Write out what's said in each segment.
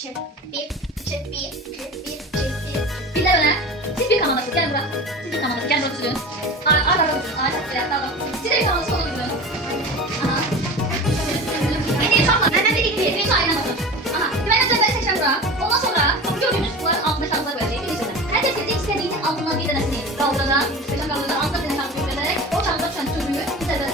çık, bir, çık, bir, çık, bir, çık, bir. Bir de öne. Siz bir kamanası, gel buraya. Siz bir kamanası, gel buraya sürün. Arda durun, tamam. Siz de bir kamanası kolu durun. Aha. Beni çalma, benden de gitti. Beni ayına bakın. Aha. Güven özellikleri seçen buraya. Ondan sonra kapı gördüğünüz bunların altında şartlar koyacağız. Bilirsiniz. Herkes kendi istediğinin altından bir tanesini kaldıracak. Seçen kaldıracak. Altına bir şartı yükleyerek o şartlar düşen türlüğü bu sefer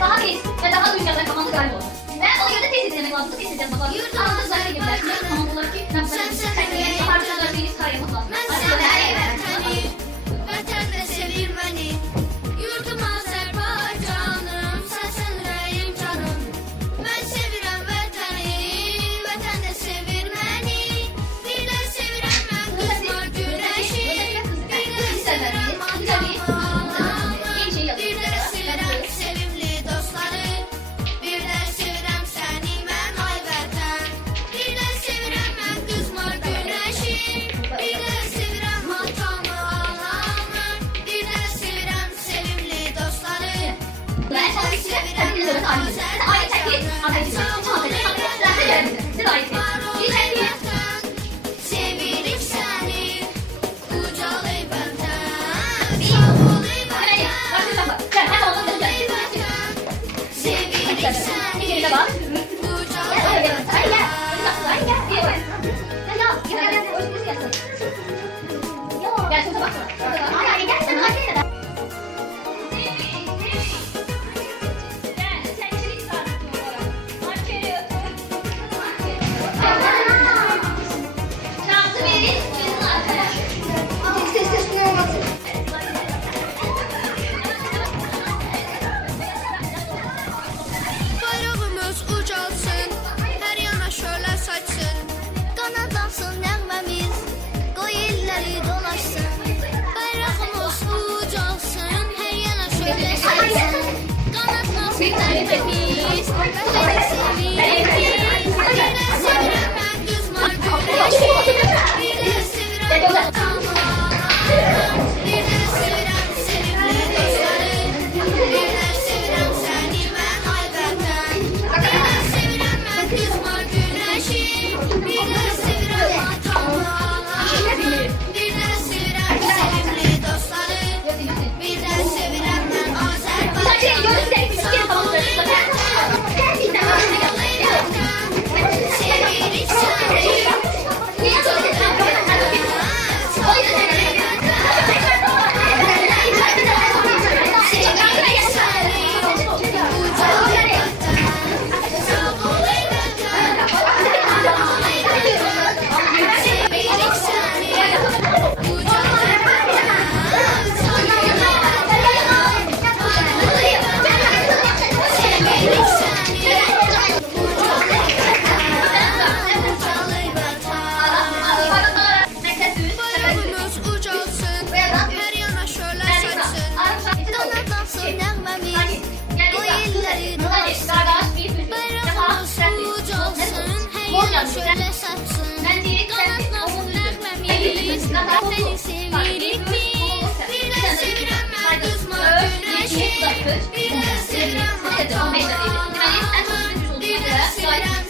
daha biz ve daha duyacaklar kamanı galip olur. Ve ona göre test edilmek lazım. Test edeceğiz bakalım. Altında zaten gibiler. Kaman olur ki ben böyle harcılar bir karayımız lazım. Vatanda sevir beni. Yurdum Azerbaycanım. Sensin yüreğim canım. Ben sevirəm vətəni. Vatanda sevir beni. Bir de sevirəm ben kızlar güneşi. Bir de sevirəm atamı. Bir de sevirəm sevimli dostları. Bir de sevirəm seni mən ay vətən. Bir de sevirəm mən kızlar güneşi. Bir de sevirəm atamı anamı. Bir de sevirəm sevimli dostları. Ben sana bir süre tepkileri aynı. Aynı tepki, anlayıcı. Siz aynı. Bir tepki. Sevirik seni. Ucalı vətən. Sağ Hayır, bakın bak. Gel, hemen onu söyleyeceğim. Sevirik Bir seni. kere bak. Ucalı Gel, öyle gel. Hadi gel. vətən. Hadi gel. Bir yere. Gel, gel. O şimdi yazsın. Gel, şuna bak. Hadi gel, sen hadi. Şansı verin, buyurun arkadaşlar. Bayrağımız ucalsın, hər yana şölə saçsın. Qanadansın nəğməmiz, qoy illəri dolaşsın. Bayrağımız ucalsın, hər yana şölə saçsın. Qanadansın nəğməmiz, qoy sevirik. Bir də sevirəm mən qızmar güneşi. Bir də sevirəm atamı anamı. Bir də sevirəm sevimli dostları. Bir də sevirəm səni mən ay vətən. Bir də sevirəm mən qızmar güneşi. Bir də sevirəm atamı anamı. Bir də sevirəm sevimli dostları. Bir də sevirəm mən Azərbaycanı. Sevirik səni. Bayrağımız ucalsın, hər yana şölə saçsın. Qanadansın nəğməmiz, qoy illəri dolaşsın. Bayrağımız ucalsın, hər yana şölə saçsın. Qanadansın nəğməmiz, vətəni sevirik biz. Bir də sevirəm mən qızmar güneşi. Bir də sevirəm atamı anamı. Bir də sevirəm